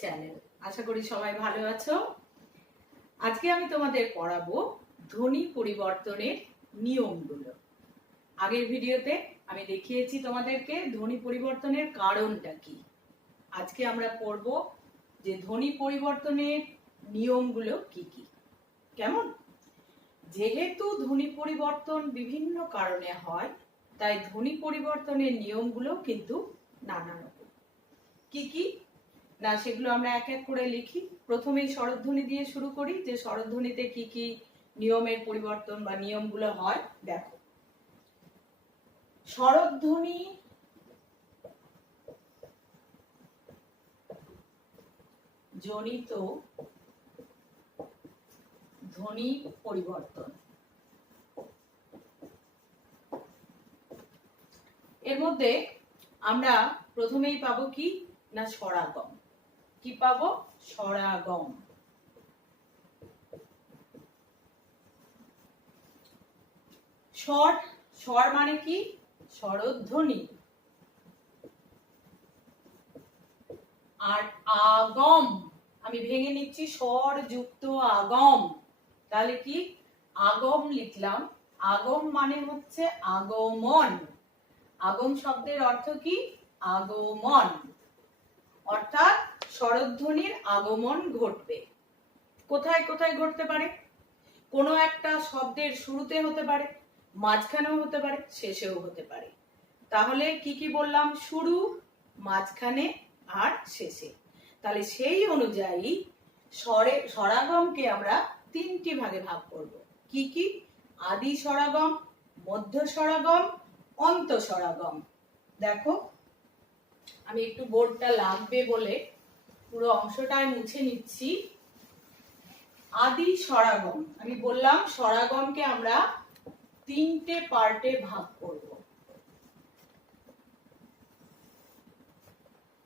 Channel. আশা করি সবাই ভালো আছো। আজকে আমি তোমাদের পড়াবো ধ্বনি পরিবর্তনের নিয়মগুলো। আগের ভিডিওতে আমি দেখিয়েছি তোমাদেরকে ধ্বনি পরিবর্তনের কারণটা কি। আজকে আমরা পড়ব যে ধ্বনি পরিবর্তনের নিয়মগুলো কি কি। কেমন? যেহেতু ধ্বনি পরিবর্তন বিভিন্ন কারণে হয়, তাই ধ্বনি পরিবর্তনের নিয়মগুলো কিন্তু নানা রকম। কি কি না সেগুলো আমরা এক এক করে লিখি। প্রথমেই স্বরধ্বনি দিয়ে শুরু করি, যে স্বরধ্বনিতে কি কি নিয়মের পরিবর্তন বা নিয়মগুলো হয়। দেখো, স্বরধ্বনি জনিত ধ্বনি পরিবর্তন। এর মধ্যে আমরা প্রথমেই পাবো কি না স্বরাগম। কি পাবো? স্বরাগম। স্বর, স্বর মানে কি? স্বরধ্বনি। আর আগম, আমি ভেঙে নিচ্ছি, স্বর যুক্ত আগম। তাহলে কি? আগম লিখলাম। আগম মানে হচ্ছে আগমন। আগম শব্দের অর্থ কি? আগমন, অর্থাৎ স্বরধ্বনির আগমন ঘটবে। কোথায় কোথায় ঘটতে পারে? কোনো একটা শব্দের শুরুতে হতে পারে, মাঝখানেও হতে পারে, শেষেও হতে পারে। তাহলে কি কি বললাম? শুরু, মাঝখানে আর শেষে। তাহলে সেই অনুযায়ী স্বরাগমকে আমরা তিনটি ভাগে ভাগ করব। কি কি? আদি স্বরাগম, মধ্য স্বরাগম, অন্ত স্বরাগম। দেখো, আমি একটু বোর্ডটা লাগবে বলে পুরো অংশটা মুছে নিচ্ছি। আদি স্বরাগম, আমি বললাম স্বরাগমকে আমরা তিনটে পার্টে ভাগ করব।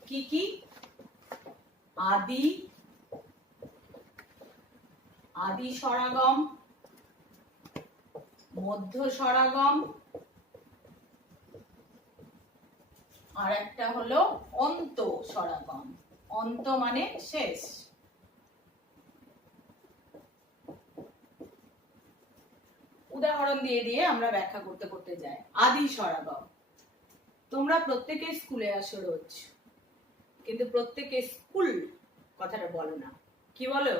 কি কি? আদি, আদি স্বরাগম, মধ্য স্বরাগম, আর একটা হলো অন্ত স্বরাগম। অন্ত মানে শেষ। উদাহরণ দিয়ে দিয়ে আমরা ব্যাখ্যা করতে করতে যাই। আদি স্বরাগম, তোমরা প্রত্যেকে স্কুলে আসো রোজ, কিন্তু প্রত্যেকে স্কুল কথাটা বলো না। কি বলো?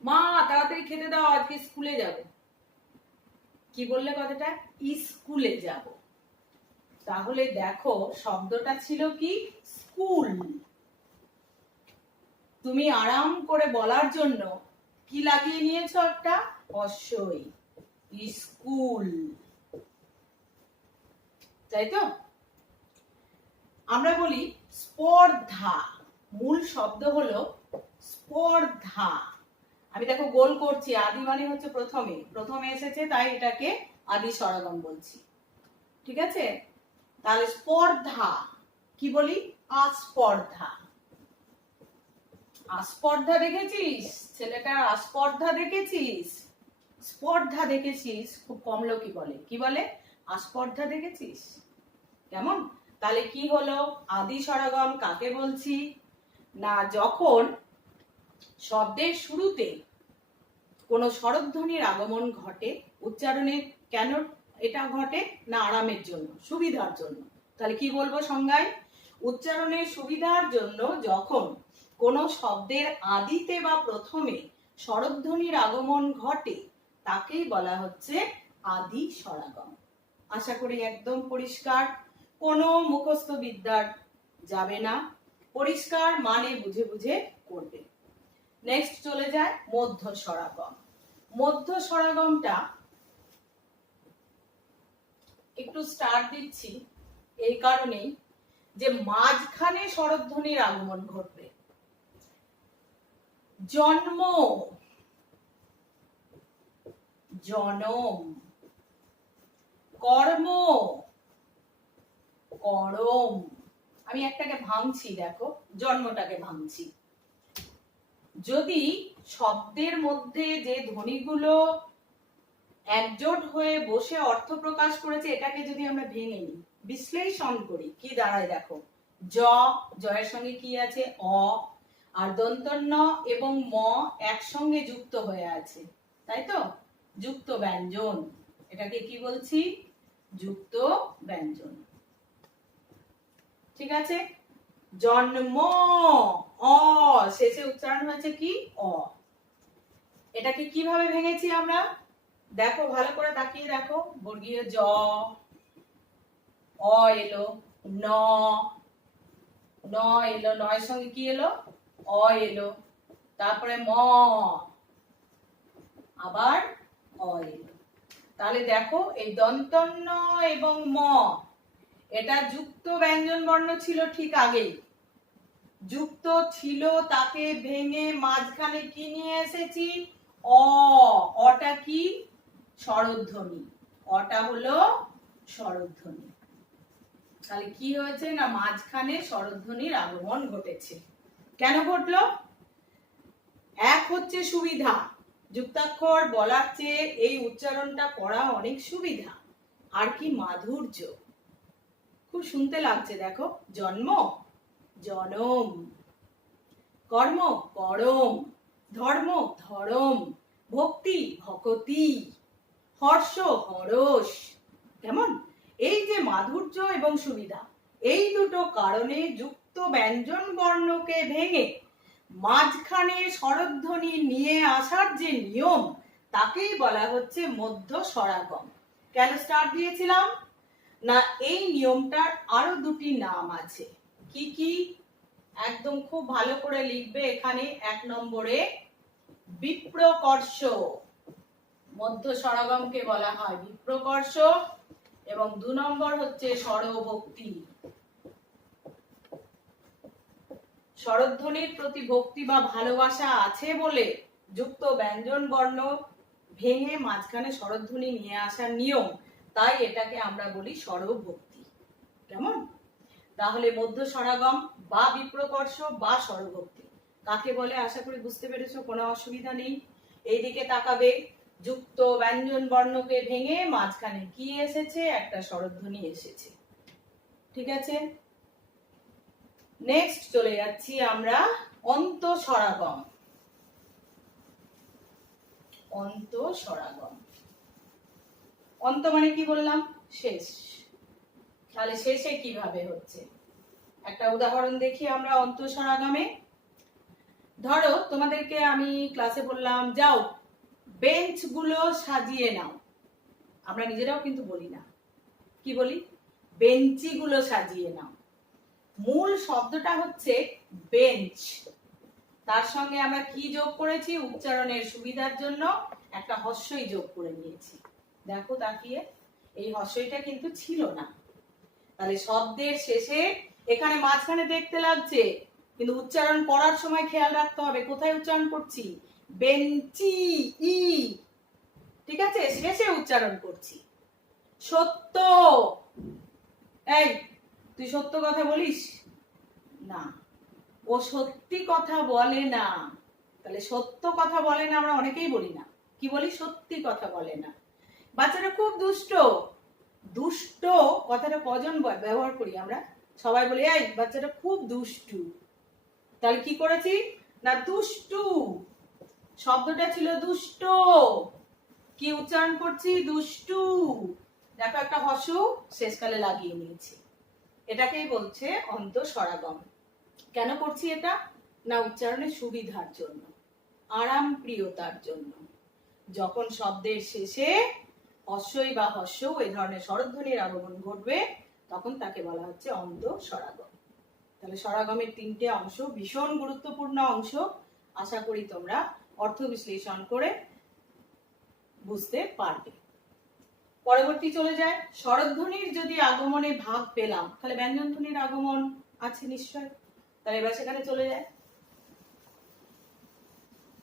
মা তাড়াতাড়ি খেতে দাও, আজকে স্কুলে যাব। কি বললে কথাটা? স্কুলে যাব। তাহলে দেখো, শব্দটা ছিল কি? স্কুল। তুমি আরাম করে বলার জন্য কি লাগিয়ে নিয়েছো? একটা অশ্বই, স্কুল। তাই তো? আমরা বলি স্পর্ধা, মূল শব্দ হলো স্পর্ধা। আমি দেখো গোল করছি, আদি মানে হচ্ছে প্রথমে, প্রথমে এসেছে তাই এটাকে আদি স্বরাগম বলছি। ঠিক আছে? তাহলে স্পর্ধা কি বলি? আস্পর্ধা। আস্পর্ধা দেখেছিস? ছেলেটার আস্পর্ধা দেখেছিস? স্পর্ধা দেখেছিস? খুব কম লোকই বলে। কি বলে? আস্পর্ধা দেখেছিস। কেমন? তাহলে কি হলো? আদি স্বরাগম কাকে বলছি না, যখন শব্দের শুরুতে কোনো স্বরধ্বনির আগমন ঘটে। উচ্চারণে কেন এটা ঘটে? না আরামের জন্য, সুবিধার জন্য। তাহলে কি বলবো সংজ্ঞায়? উচ্চারণের সুবিধার জন্য যখন কোনো শব্দের আদিতে বা প্রথমে স্বরধ্বনির আগমন ঘটে, তাকেই বলা হচ্ছে আদি স্বরাগম। আশা করি একদম পরিষ্কার, কোনো মুখস্থ বিদ্যার যাবে না, পরিষ্কার মানে বুঝে বুঝে করবে। নেক্সট চলে যায় মধ্য স্বরাগম। মধ্য স্বরাগমটা একটু স্টার দিচ্ছি এই কারণেই যে মাঝখানে স্বরধ্বনির আগমন ঘটবে। জন্ম, জনম, কর্ম, করম। আমি একটাকে ভাঙছি, দেখো জন্মটাকে ভাঙছি। যদি শব্দের মধ্যে যে ধ্বনিগুলো একজোট হয়ে বসে অর্থ প্রকাশ করেছে, এটাকে যদি আমরা ভেঙে নিই, বিশ্লেষণ করি, কি দাঁড়ায় দেখো। জ, জয়ের সঙ্গে কি আছে? অ। আর দন্ত ন এবং ম একসঙ্গে যুক্ত হয়ে আছে, তাই তো? যুক্ত ব্যঞ্জন, এটাকে কি বলছি? যুক্ত ব্যঞ্জন। ঠিক আছে? জন্ম, অ শেষে উচ্চারণ হয়েছে কি? অ। এটাকে কিভাবে ভেঙেছি আমরা? দেখো, ভালো করে তাকিয়ে দেখো। বর্গীয় জ, অ এলো, ন, ন এলো, নয়ের সঙ্গে কি এলো? অ এলো, তারপরে ম, আবার অ এলো। তাহলে দেখো, এই দন্তন্য এবং ম এটা যুক্ত ব্যঞ্জন বর্ণ ছিল ঠিক আগেই, যুক্ত ছিল, তাকে ভেঙে মাঝখানে কি নিয়ে এসেছি? অ। অটা কি? স্বরধ্বনি। অটা হলো স্বরধ্বনি। তাহলে কি হয়েছে না, মাঝখানে স্বরধ্বনির আগমন ঘটেছে। কেন ঘটলো? এক হচ্ছে সুবিধা, যুক্তাক্ষর বলার চেয়ে এই উচ্চারণটা করা অনেক সুবিধা। আর কি মাধুর্য, খুব শুনতে লাগছে। দেখো, জন্ম, জনম, কর্ম, করম, ধর্ম, ধরম, ভক্তি, ভকতি, হর্ষ, হরস। কেমন? এই যে মাধুর্য এবং সুবিধা, এই দুটো কারণে যুক্ত ব্যঞ্জন বর্ণকে ভেঙে মাঝখানে স্বরধ্বনি নিয়ে আসার যে নিয়ম, তাকেই বলা হচ্ছে মধ্য স্বরাগম। কেন স্টার্ট দিয়েছিলাম না, এই নিয়মটার আরো দুটি নাম আছে। কি কি? একদম খুব ভালো করে লিখবে এখানে। 1 নম্বরে বিপ্রকর্ষ, মধ্য স্বরাগমকে বলা হয় বিপ্রকর্ষ, এবং 2 নম্বর হচ্ছে স্বরভক্তি। স্বরধ্বনির প্রতি ভক্তি বা ভালোবাসা আছে বলে যুক্ত ব্যঞ্জন বর্ণ ভেঙে মাঝখানে স্বরধ্বনি নিয়ে আসার নিয়ম, তাই এটাকে আমরা বলি স্বরভক্তি। কেমন? তাহলে মধ্য স্বরাগম বা বিপ্রকর্ষ বা স্বরভক্তি কাকে বলে আশা করি বুঝতে পেরেছো, কোনো অসুবিধা নেই। এইদিকে তাকাবে, যুক্ত ব্যঞ্জন বর্ণকে ভেঙে মাঝখানে কি এসেছে? একটা স্বরধ্বনি এসেছে। ঠিক আছে? নেক্সট চলে যাচ্ছি আমরা অন্ত স্বরাগম। অন্ত স্বরাগম, অন্ত মানে কি বললাম? শেষ। তাহলে শেষে কিভাবে হচ্ছে একটা উদাহরণ দেখি আমরা অন্ত স্বরাগমে। ধরো, তোমাদেরকে আমি ক্লাসে বললাম, যাও বেঞ্চ গুলো সাজিয়ে নাও। আমরা নিজেরাও কিন্তু বলি না, কি বলি? বেঞ্চি গুলো সাজিয়ে নাও। মূল শব্দটা হচ্ছে বেঞ্চ, তার সঙ্গে আমরা কি যোগ করেছি? উচ্চারণের সুবিধার জন্য একটা হস্যই যোগ করে নিয়েছি। দেখো তাকিয়ে, এই হস্যইটা কিন্তু ছিল না। তাহলে শব্দের শেষে এখানে মাঝখানে দেখতে লাগছে, কিন্তু উচ্চারণ করার সময় খেয়াল রাখতে হবে কোথায় উচ্চারণ করছি। বেঞ্চি, ই, ঠিক আছে? শেষে উচ্চারণ করছি। সত্য, এই তুই সত্য কথা বলিস না, ও সত্যি কথা বলে না। তাহলে সত্য কথা বলে না আমরা অনেকেই বলি না, কি বলি? সত্যি কথা বলে না। বাচ্চাটা খুব দুষ্ট, দুষ্ট কথাটা কজন ব্যবহার করি আমরা? সবাই বলি, এই বাচ্চাটা খুব দুষ্টু। তাহলে কি করেছি না, দুষ্টু শব্দটা ছিল দুষ্ট, কি উচ্চারণ করছি? দুষ্টু। দেখো, একটা হস্য শেষকালে লাগিয়ে নিয়েছি। এটাকেই বলছে অন্ত স্বরাগম। কেন করছি এটা না, উচ্চারণের সুবিধার জন্য, আরাম প্রিয়তার জন্য। যখন শব্দের শেষে হস্যই বা হস্য এই ধরনের স্বরধ্বনির আগমন ঘটবে, তখন তাকে বলা হচ্ছে অন্ত স্বরাগম। তাহলে স্বরাগমের 3টে অংশ, ভীষণ গুরুত্বপূর্ণ অংশ। আশা করি তোমরা অর্থ বিশ্লেষণ করে বুঝতে পারবে। পরবর্তী চলে যায়, স্বরধ্বনির যদি আগমনে ভাগ পেলাম, তাহলে ব্যঞ্জন ধ্বনির আগমন আছে নিশ্চয়। তাহলে এবার সেখানে চলে যায়।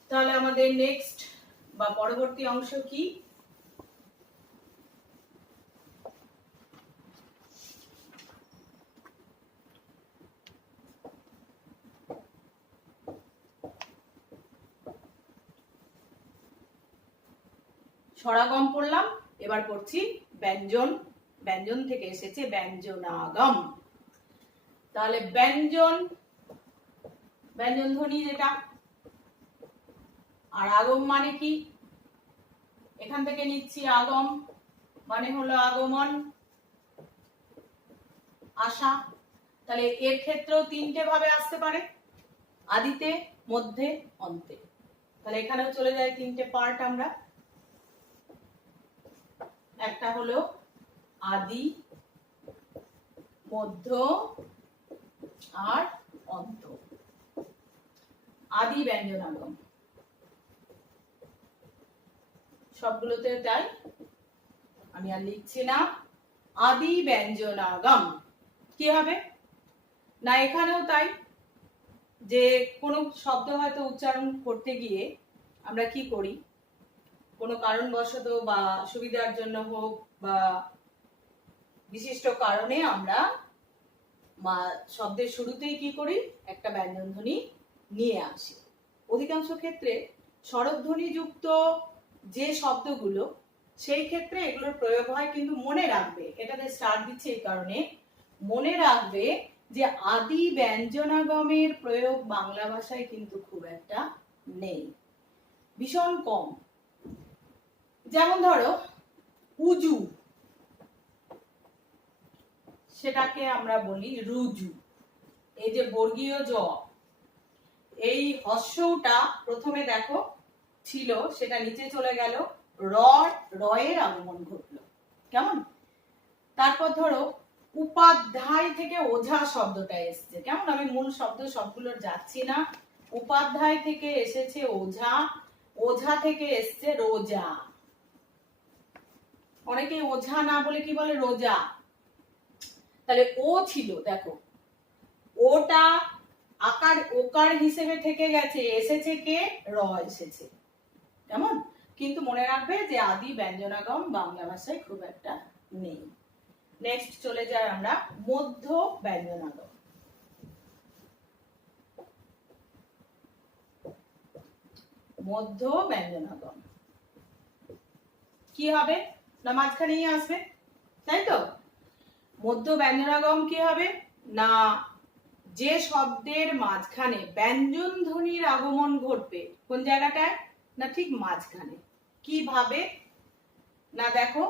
তাহলে আমাদের নেক্সট বা পরবর্তী অংশ কি? স্বরাগম পড়লাম, এবার পড়ছি ব্যঞ্জন। ব্যঞ্জন থেকে এসেছে ব্যঞ্জনাগম। তাহলে ব্যঞ্জন ব্যঞ্জন ধ্বনি যেটা। আর আগম মানে কি, এখান থেকে নিচ্ছি আগম মানে হলো আগমন, আসা। তাহলে এর ক্ষেত্রেও তিনটে ভাবে আসতে পারে, আদিতে, মধ্যে, অন্তে। তাহলে এখানেও চলে যায় তিনটে পার্ট আমরা, একটা হলো আদি, মধ্য আর অন্ত। আদি ব্যঞ্জনাগম সবগুলোতে তাই, আমি আর লিখছি না। আদি ব্যঞ্জনাগম কি হবে না, এখানেও তাই, যে কোনো শব্দ হয়তো উচ্চারণ করতে গিয়ে আমরা কি করি, কোনো কারণবশত বা সুবিধার জন্য হোক বা বিশিষ্ট কারণে আমরা শব্দের শুরুতেই কি করি, একটা ব্যঞ্জন ধ্বনি নিয়ে আসি। অধিকাংশ ক্ষেত্রে স্বরধ্বনি যুক্ত যে শব্দগুলো, সেই ক্ষেত্রে এগুলোর প্রয়োগ হয়। কিন্তু মনে রাখবে, এটাতে স্টার দিচ্ছে এই কারণে, মনে রাখবে যে আদি ব্যঞ্জনাগমের প্রয়োগ বাংলা ভাষায় কিন্তু খুব একটা নেই, ভীষণ কম। যেমন ধরো উজু, সেটাকে আমরা বলি রুজু। এই যে বর্গীয় জ, এই হস্যটা প্রথমে দেখো ছিল, সেটা নিচে চলে গেল, রয়ের আগমন ঘটলো, কেমন। তারপর ধরো উপাধ্যায় থেকে ওঝা শব্দটা এসছে, কেমন। আমি মূল শব্দ সবগুলোর যাচ্ছি না। উপাধ্যায় থেকে এসেছে ওঝা, ওঝা থেকে এসছে রোজা। অনেকে ওঝা না বলে কি বলে, রোজা। তাহলে ও ছিল, দেখো ওটা আকার ওকার হিসেবে থেকে গেছে, এসেছে কে, র এসেছে, কেমন। কিন্তু মনে রাখবে যে আদি ব্যঞ্জনাগম বাংলা ভাষায় খুব একটা নেই। নেক্সট চলে যায় আমরা মধ্য ব্যঞ্জনাগম। মধ্য ব্যঞ্জনাগম কি হবে না, মাঝখানেই আসবে, তাই তো। মধ্য ব্যঞ্জনাগম কি হবে না, যে শব্দের মাঝখানে ব্যঞ্জন ধ্বনির আগমন ঘটবে, কোন জায়গাটায় না, ঠিক মাঝখানে। কিভাবে না, দেখো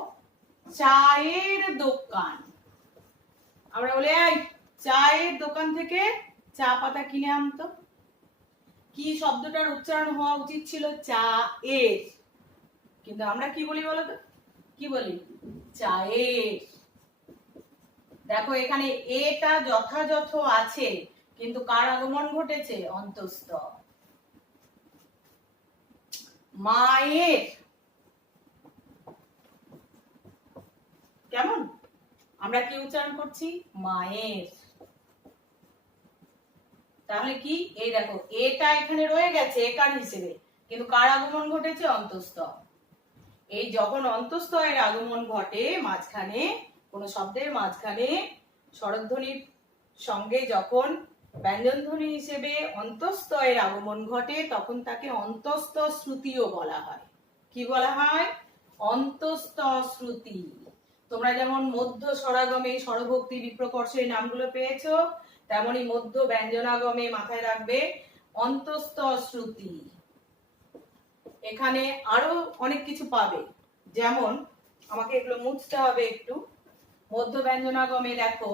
চায়ের দোকান, আমরা বলি এই চায়ের দোকান থেকে চা পাতা কিনে আনতো, কি শব্দটার উচ্চারণ হওয়া উচিত ছিল, চা এর, কিন্তু আমরা কি বলি বলতো, কি বলি, চায়ের। দেখো এখানে এটা যথাযথ আছে, কিন্তু কার আগমন ঘটেছে, অন্তঃস্থ, মায়ের, কেমন। আমরা কি উচ্চারণ করছি, মায়ের। তাহলে কি, এই দেখো এটা এখানে রয়ে গেছে একার হিসেবে, কিন্তু কার আগমন ঘটেছে, অন্তঃস্থ। এই যখন অন্তঃস্থ এর আগমন ঘটে মাঝখানে, কোন শব্দের মাঝখানে স্বরধ্বনির সঙ্গে যখন ব্যঞ্জন ধ্বনি হিসেবে অন্তঃস্থ এর আগমন ঘটে, তখন তাকে অন্তঃস্থ শ্রুতিও বলা হয়। কি বলা হয়, অন্তঃস্থ শ্রুতি। তোমরা যেমন মধ্য স্বরাগমে স্বরভক্তি বিপ্রকর্ষে নামগুলো পেয়েছো, তেমনি মধ্য ব্যঞ্জনাগমে মাথায় রাখবে অন্তঃস্থ শ্রুতি। এখানে আরো অনেক কিছু পাবে, যেমন আমাকে এগুলো মুছতে হবে একটু। মধ্য ব্যঞ্জনাগমে দেখো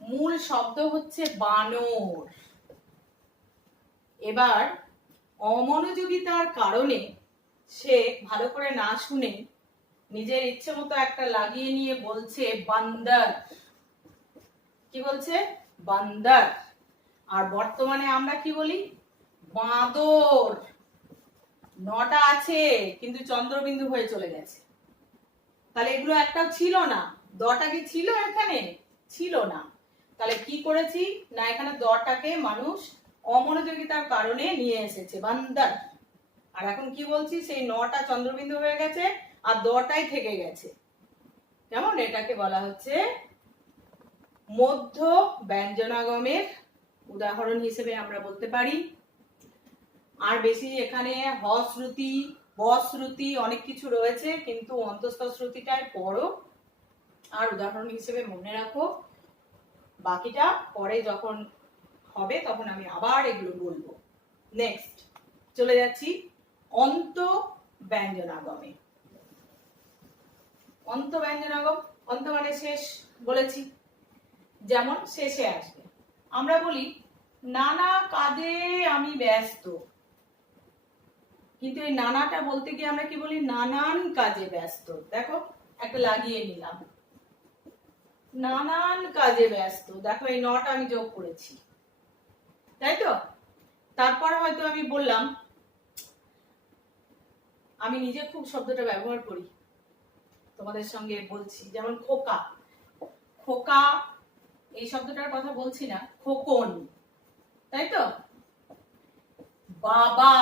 মূল শব্দ হচ্ছে বানর। এবার অমনোযোগিতার কারণে সে ভালো করে না শুনে নিজের ইচ্ছে মতো একটা লাগিয়ে নিয়ে বলছে বান্দর। কি বলছে, বান্দর। আর বর্তমানে আমরা কি বলি, বাঁদর। নটা আছে কিন্তু চন্দ্রবিন্দু হয়ে চলে গেছে। তাহলে এগুলো একটাও ছিল না, দটা কি ছিল এখানে, ছিল না। তাহলে কি করেছি না, এখানে দটাকে মানুষ অমনোযোগিতার কারণে নিয়ে এসেছে বান্দর। আর এখন কি বলছি, সেই নটা চন্দ্রবিন্দু হয়ে গেছে আর দটাই থেকে গেছে, কেমন। এটাকে বলা হচ্ছে মধ্য ব্যঞ্জনাগমের উদাহরণ হিসেবে আমরা বলতে পারি। আর বেশি এখানে হ শ্রুতি, ব শ্রুতি অনেক কিছু রয়েছে, কিন্তু অন্তঃস্থ শ্রুতিটাই পড়ো আর উদাহরণ হিসেবে মনে রাখো। বাকিটা পরে যখন হবে তখন আমি আবার এগুলো বলবো। নেক্সট চলে যাচ্ছি অন্ত ব্যঞ্জনাগমে। অন্ত ব্যঞ্জনাগম, অন্ত মানে শেষ বলেছি, যেমন শেষে আসবে। আমরা বলি নানা কাজে আমি ব্যস্ত, কিন্তু এই নানাটা বলতে গিয়ে আমরা কি বলি নানান কাজে ব্যস্ত। দেখো একটা লাগিয়ে নিলাম, নানান কাজে ব্যস্ত, দেখো এই নটা আমি যোগ করেছি, তাই তো। তারপর হয়তো আমি বললাম, আমি নিজে খুব শব্দটা ব্যবহার করি, তোমাদের সঙ্গে বলছি, যেমন খোকা, খোকা এই শব্দটার কথা বলছি না, খোকন, তাই তো। বাবা,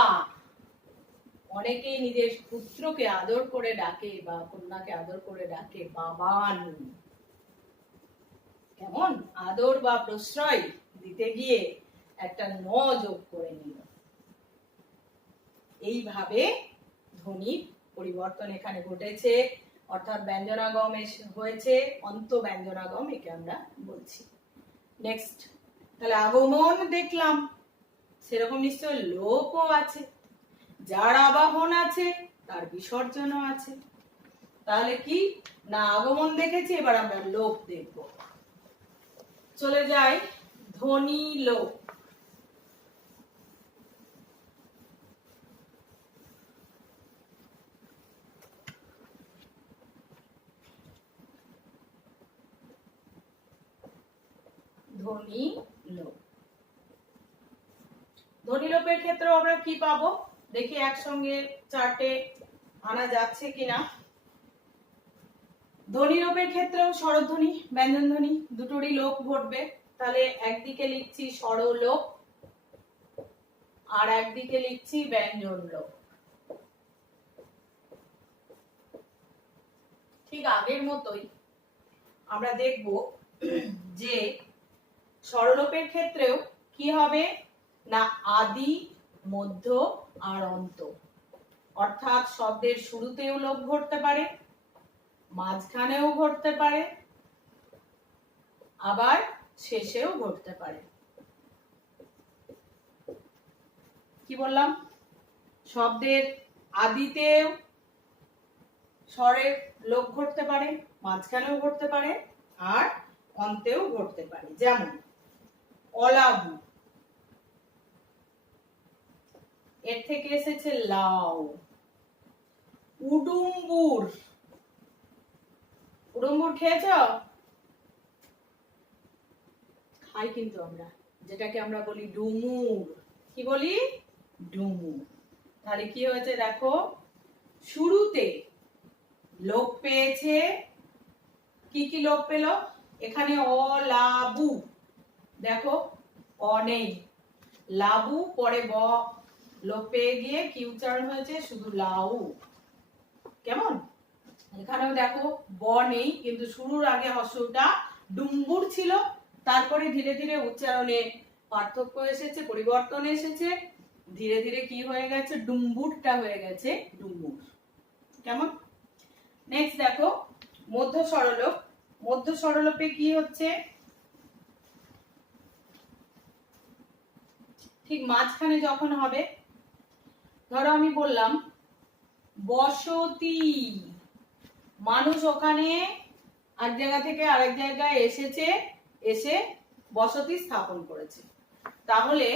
অনেকেই নিজের পুত্রকে আদর করে ডাকে বা কন্যাকে আদর করে ডাকে বাবান। কেমন আদর বা প্রশ্রয় দিতে গিয়ে একটা ন যোগ করে নিল। এইভাবে ধ্বনির পরিবর্তন এখানে ঘটেছে, অর্থাৎ ব্যঞ্জনাগম হয়েছে, অন্ত ব্যঞ্জনাগম একে আমরা বলছি। নেক্সট, তাহলে আগমন দেখলাম, সেরকম নিশ্চয় লোপও আছে, যার আবাহন আছে তার বিসর্জনও আছে। তাহলে কি না আগমন দেখেছি, এবার আমরা লোপ দেখব। চলে যাই ধ্বনি লোপ। ধ্বনি লোপ, ধ্বনি লোপের ক্ষেত্রে আমরা কি পাবো দেখি একসঙ্গে চার্টে আনা যাচ্ছে কিনা। ধ্বনি লোপের ক্ষেত্রেও স্বরধ্বনি ব্যঞ্জন ধ্বনি দুটোরই লোপ ঘটবে। তাহলে একদিকে লিখছি স্বরলোপ আর একদিকে লিখছি ব্যঞ্জন লোপ। ঠিক আগের মতোই আমরা দেখব যে স্বরলোপের ক্ষেত্রেও কি হবে না আদি, মধ্য আর অন্ত, অর্থাৎ শব্দের শুরুতেও লোপ ঘটতে পারে, মাঝখানেও ঘটতে পারে, আবার শেষেও ঘটতে পারে। কি বললাম, শব্দের আদিতেও স্বরের লোপ ঘটতে পারে, মাঝখানেও ঘটতে পারে, আর অন্তেও ঘটতে পারে। যেমন অলাবু, এর থেকে এসেছে লাউ। উডুম্বুর, উডুম্বুর খেয়েছ? খাই কিন্তু আমরা, যেটাকে আমরা বলি ডুমুর। কি বলি? ডুমুর। তাহলে কি হয়েছে দেখো, শুরুতে লোপ পেয়েছে, কি কি লোপ পেল এখানে? অলাবু, দেখো অ নেই, লাবু পরে ব লোপ পেয়ে গিয়ে কি উচ্চারণ হয়েছে? শুধু লাউ। কেমন? এখানেও দেখো ব নেই, কিন্তু শুরুর আগে হর্ষটা ডুম্বুর ছিল, তারপরে ধীরে ধীরে উচ্চারণে পার্থক্য এসেছে, পরিবর্তন এসেছে, ধীরে ধীরে কি হয়ে গেছে? ডুম্বুরটা হয়ে গেছে ডুম্বুর। কেমন? নেক্সট দেখো মধ্য স্বরলোপ। মধ্য স্বরলোপে কি হচ্ছে? ঠিক মাঝখানে যখন হবে, ধরো আমি বললাম বসতি, মানুষ ওখানে এক জায়গা থেকে আরেক জায়গায় এসেছে, এসে বসতি স্থাপন করেছে। তাহলে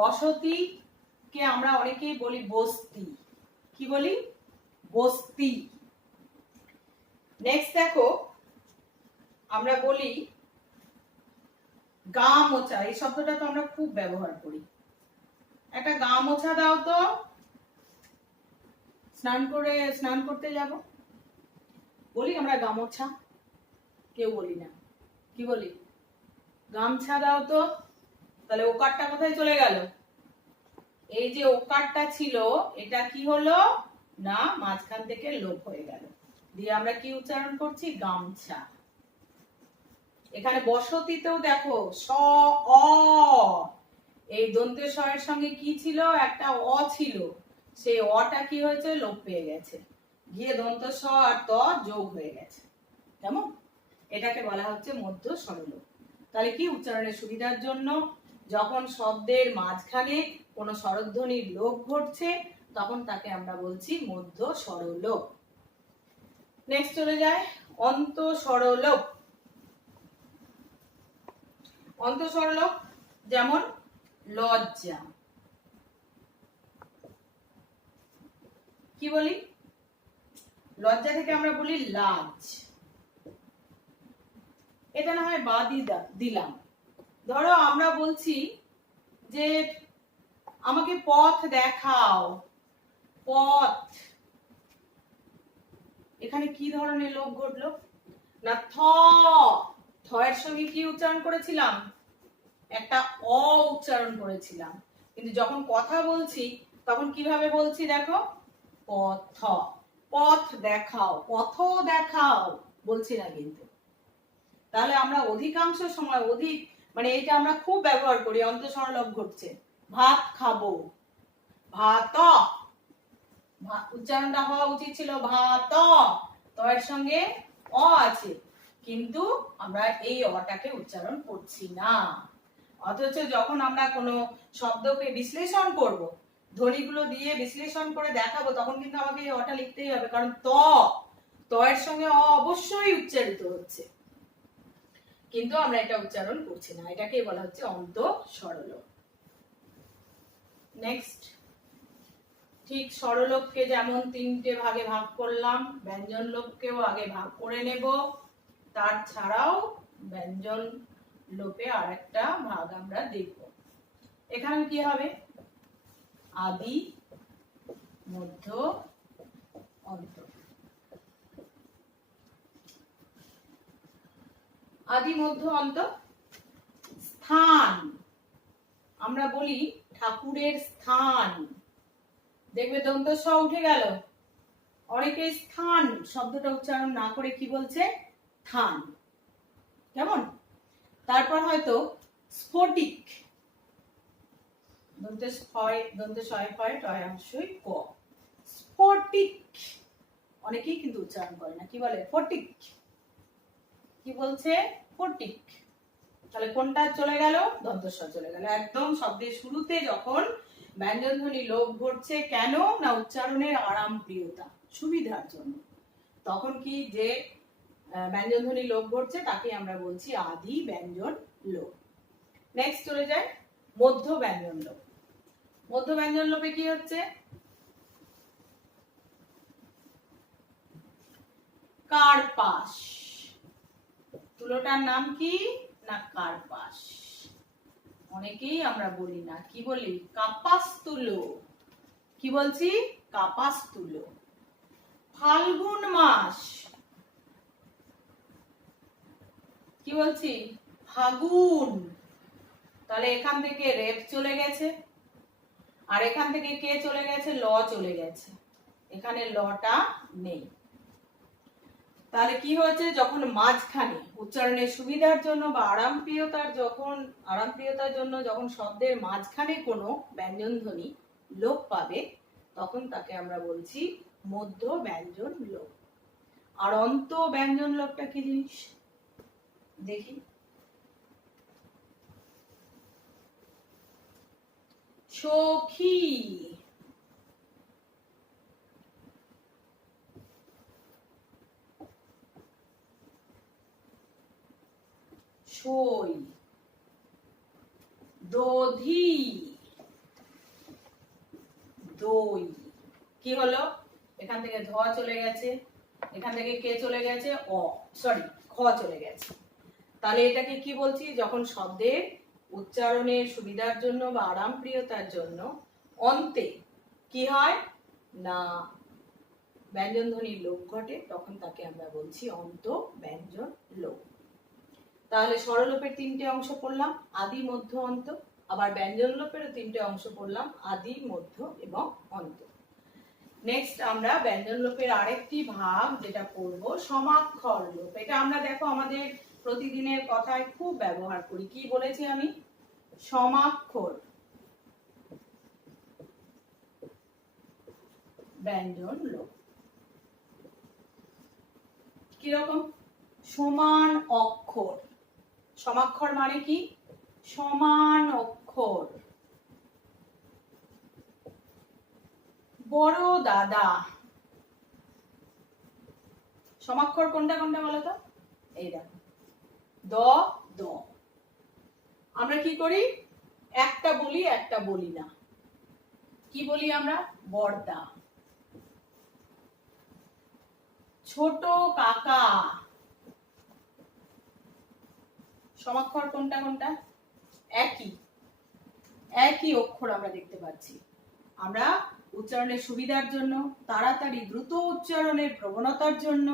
বসতি কে আমরা অনেকেই বলি বস্তি। কি বলি? বস্তি। নেক্সট দেখো আমরা বলি গা মোছা, এই শব্দটা তো আমরা খুব ব্যবহার করি। একটা গা মোছা দাও তো, স্নান করতে যাব, বলি আমরা গামোছা? কেউ বলি না। কি বলি? গামছা দাও তো। তাহলে ওকারটা কোথায় চলে গেল? এই যে ওকারটা ছিল, এটা কি হলো না মাঝখান থেকে লোপ হয়ে গেল, দিয়ে আমরা কি উচ্চারণ করছি? গামছা। এখানে বসতিতেও দেখো স অ, এই দন্তের স্বরের সঙ্গে কি ছিল? একটা অ ছিল, সেই অটা কি হয়েছে? লোপ পেয়ে গেছে, গিয়ে দন্ত স আর ত যোগ হয়ে গেছে। কেমন? এটাকে বলা হচ্ছে মধ্য স্বরলোপ। তাহলে কি উচ্চারণের সুবিধার জন্য যখন শব্দের মাঝখানে কোনো স্বরধ্বনির লোপ ঘটছে তখন তাকে আমরা বলছি মধ্য স্বরলোপ। নেক্সট চলে যায় অন্ত স্বরলোপ। অন্ত স্বরলোপ যেমন লজ্জা, কি বলি? লজ্জা থেকে আমরা বলি লাজ। এটা না হয় বাদই দিলাম। ধরো আমরা বলছি যে আমাকে পথ দেখাও, পথ, এখানে কি ধরনের লোপ ঘটলো না, থ এর সঙ্গে কি উচ্চারণ করেছিলাম? একটা অ উচ্চারণ করেছিলাম। কিন্তু যখন কথা বলছি তখন কিভাবে বলছি দেখো, পথ, পথ দেখাও, পথ দেখাও বলছি না কিন্তু। তাহলে আমরা অধিকাংশ সময় মানে এটা আমরা খুব ব্যবহার করি, অন্তঃস্বরলোপ ঘটছে। ভাত খাবো, ভাত, উচ্চারণটা হওয়া উচিত ছিল ভাত, তো এর সঙ্গে অ আছে, কিন্তু আমরা এই অটাকে উচ্চারণ করছি না। অথচ যখন আমরা কোনো শব্দকে বিশ্লেষণ করব, ধ্বনিগুলো দিয়ে বিশ্লেষণ করে দেখাবো, তখন কিন্তু আমাকে এই অটা লিখতেই হবে, কারণ ত এর সঙ্গে অ অবশ্যই উচ্চারিত হচ্ছে, কিন্তু আমরা এটা উচ্চারণ করছি না। এটাকে বলা হচ্ছে অন্তঃস্বরলোপ। নেক্সট, ঠিক স্বরলোপকে যেমন তিনটে ভাগে ভাগ করলাম, ব্যঞ্জন লোপকেও আগে ভাগ করে নেব। তার ছাড়াও ব্যঞ্জন লোপে আরেকটা ভাগ আমরা দেখব। এখানে কি হবে? আদি, মধ্য, অন্ত। আদি, মধ্য, অন্ত। স্থান, আমরা বলি ঠাকুরের স্থান, দেখবে দন্ত স উঠে গেল, অনেকে স্থান শব্দটা উচ্চারণ না করে কি বলছে? থান। কেমন? তারপর হয়তো স্ফটিক, দন্তে শয় হয় টয় অংশই ক, স্ফটিক, অনেকেই কিন্তু উচ্চারণ করে না, কি বলে? ফটিক। কি বলছে? ফটিক। তাহলে কোনটা চলে গেল? দন্ত স চলে গেল। একদম শব্দের শুরুতে যখন ব্যঞ্জন ধ্বনি লোপ ঘটছে, কেন না উচ্চারণের আরাম প্রিয়তা, সুবিধার জন্য, তখন কি যে ব্যঞ্জন ধ্বনি লোপ ঘটছে তাকে আমরা বলছি আদি ব্যঞ্জন লোপ। নেক্সট চলে যায় মধ্য ব্যঞ্জন লোপ। মধ্য ব্যঞ্জন লোপে কি হচ্ছে? কার্পাস, তুলোটার নাম কি না কার্পাস। অনেকেই আমরা বলি না, কি বলি? কাপাস তুলো। কি বলছি? কাপাস তুলো। ফাল্গুন মাস, কি বলছি? ফাগুন। তাহলে এখান থেকে রেফ চলে গেছে, আর এখান থেকে কে চলে গেছে? ল চলে গেছে, এখানে লটা নেই। তাহলে কি হয়েছে? যখন মাঝখানে উচ্চারণের সুবিধার জন্য বা আরামপ্রিয়তার জন্য যখন শব্দের মাঝখানে কোনো ব্যঞ্জন ধ্বনি লোপ পাবে, তখন তাকে আমরা বলছি মধ্য ব্যঞ্জন লোপ। আর অন্ত ব্যঞ্জন লোপটা কি জিনিস দেখি। সখী, সই, দধি, দই। কি হলো? এখান থেকে ধ চলে গেছে, এখান থেকে কে চলে গেছে? খ চলে গেছে। তাহলে এটাকে কি বলছি? যখন শব্দের উচ্চারণের সুবিধার জন্য বা আরামপ্রিয়তার জন্য অন্তে কি হয় না ব্যঞ্জন ধ্বনির লোপ ঘটে, তখন তাকে আমরা বলছি অন্ত ব্যঞ্জন লোপ। তাহলে স্বরলোপের তিনটে অংশ পড়লাম, আদি, মধ্য, অন্ত। আবার ব্যঞ্জন লোপেরও তিনটে অংশ পড়লাম, আদি, মধ্য এবং অন্ত। নেক্সট আমরা ব্যঞ্জন লোপের আরেকটি ভাগ যেটা পড়ব, সমাক্ষর লোপ। এটা আমরা দেখো আমাদের প্রতিদিনের কথায় খুব ব্যবহার করি। কি বলেছি আমি? সমাক্ষর ব্যঞ্জন লোপ। কিরকম? সমান অক্ষর। সমাক্ষর মানে কি? সমান অক্ষর, বড় দাদা। সমাক্ষর কোনটা কোনটা বলো তো? এই দেখো, দ দ। আমরা কি করি? একটা বলি একটা বলি না। কি বলি আমরা? বড়দা। ছোট কাকা। সমাক্ষর কোনটা কোনটা? একই একই অক্ষর আমরা দেখতে পাচ্ছি। আমরা উচ্চারণের সুবিধার জন্য, তাড়াতাড়ি দ্রুত উচ্চারণের প্রবণতার জন্য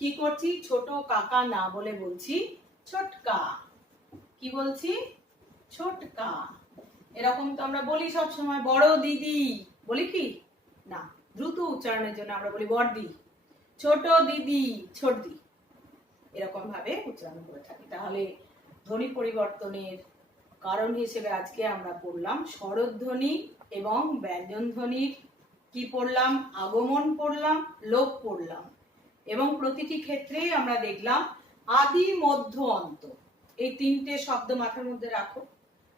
কি করছি? ছোট কাকা না বলে বলছি ছোটকা। কি বলছি? ছোটকা। এরকম তো আমরা বলি সব সময়। বড় দিদি বলি কি না? দ্রুত উচ্চারণের জন্য আমরা বলি বড়দি। ছোট দিদি ছোটদি। এরকম ভাবে উচ্চারণ করে থাকি। তাহলে ধ্বনি পরিবর্তনের কারণ হিসেবে আজকে আমরা পড়লাম স্বরধ্বনি এবং ব্যঞ্জন ধ্বনির কি পড়লাম? আগমন পড়লাম, লোপ পড়লাম, এবং প্রতিটি ক্ষেত্রেই আমরা দেখলাম আদি, মধ্য, অন্ত। এই তিনটে শব্দ মাথার মধ্যে রাখো।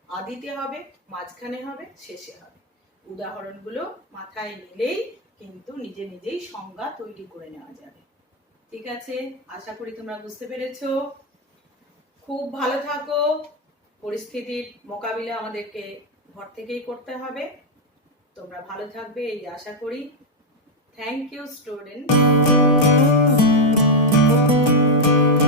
আদিতে হবে, মাঝখানে হবে, শেষে হবে। উদাহরণগুলো মাথায় নিলেই কিন্তু নিজে নিজেই সংজ্ঞা তৈরি করে নেওয়া যাবে। ঠিক আছে, আশা করি তোমরা বুঝতে পেরেছো। খুব ভালো থাকো। পরিস্থিতির মোকাবিলা আমাদেরকে ঘর থেকেই করতে হবে। তোমরা ভালো থাকবে এই আশা করি। Thank you student.